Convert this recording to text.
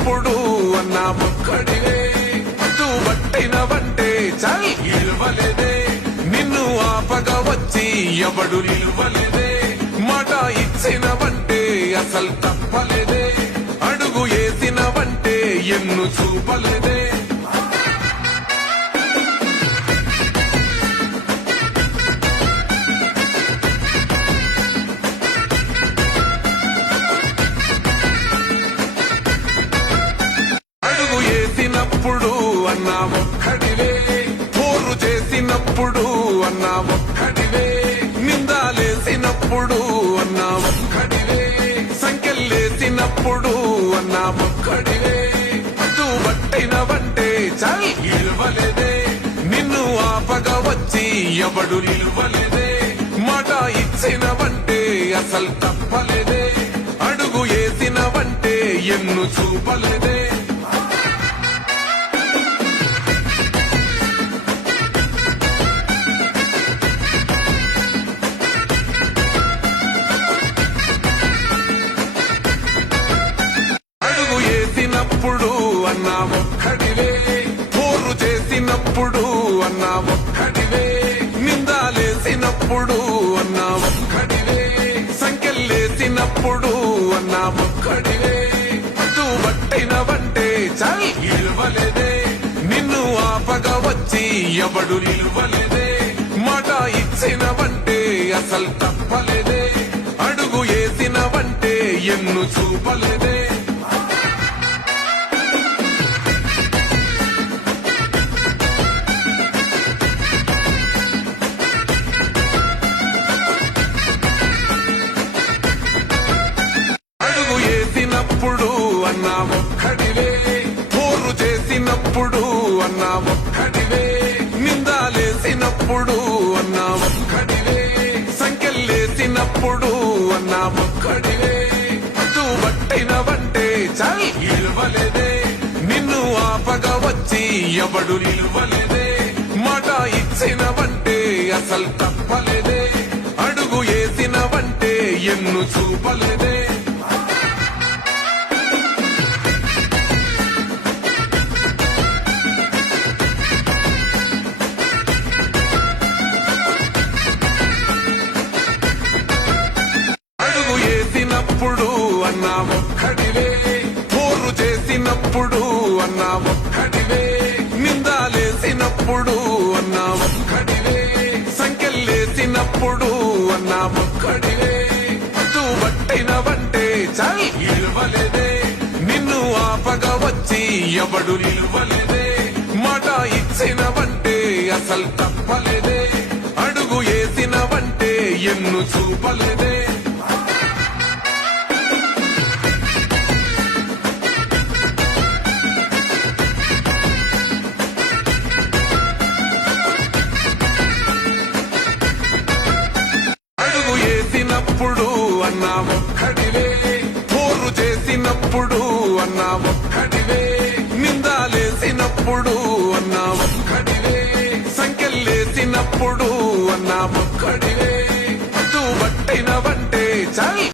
చేసినప్పుడు అన్నా ఒక్కడివే పట్టినవంటే చల్ ఇవ్వలేదే నిన్ను ఆపగా వచ్చి ఎవడు నిలువలేదే మాట ఇచ్చినవంటే అసలు తప్పలేదే అడుగు వేసినవంటే ఎన్ను చూపలేదే అడుగు వేసినప్పుడు అన్నా ఒక్కడివే పోరు చేసినప్పుడు అన్నా ఒక్కడివే నిందాలేసినప్పుడు అన్నా ఒక్కడివే సంఖ్యలేసినప్పుడు అన్నా ఒక్కడివే పట్టినవంటే చల్ ఇవ్వలేదే నిన్ను ఆపగా వచ్చి ఎవడు నిలువలేదే మాట ఇచ్చినవంటే అసలు తప్పలేదే అడుగు వేసినవంటే ఎన్ను చూపలేదే చేసినప్పుడు అన్నా ఒక్కడివే పోరు చేసినప్పుడు అన్నా ఒక్కడివే నిందాలేసినప్పుడు అన్నా ఒక్కడివే సంఖ్యలేసినప్పుడు అన్నా ఒక్కడివే పట్టినవంటే చల్ ఇవ్వలేదే నిన్ను ఆపగా వచ్చి ఎవడు నిలువలేదే మాట ఇచ్చినవంటే అసలు తప్పలేదే అడుగు వేసినవంటే ఎన్ను చూపలేదే చేసినప్పుడు అన్నా ఒక్కడివే పోరు చేసినప్పుడు అన్నా ఒక్కడివే నిందాలేసినప్పుడు అన్నా ఒక్కడివే సంఖ్యలేసినప్పుడు అన్నా ఒక్కడివే పట్టినవంటే చల్ ఇవ్వలేదే నిన్ను ఆపగా వచ్చి ఎవడు నిలువలేదే మాట ఇచ్చినవంటే అసలు తప్పలేదే అడుగు వేసినవంటే ఎన్ను చూపలేదే చేసినప్పుడు అన్నా ఒక్కడివే పోరు చేసినప్పుడు అన్నా ఒక్కడివే నిందాలేసినప్పుడు అన్నా ఒక్కడివే సంఖ్యలేసినప్పుడు అన్నా ఒక్కడివే పట్టినవంటే చల్ ఇవ్వలేదే నిన్ను ఆపగా వచ్చి ఎవడు నిలువలేదే మాట ఇచ్చినవంటే అసలు తప్పలేదే అడుగు వేసినవంటే ఎన్ను చూపలేదే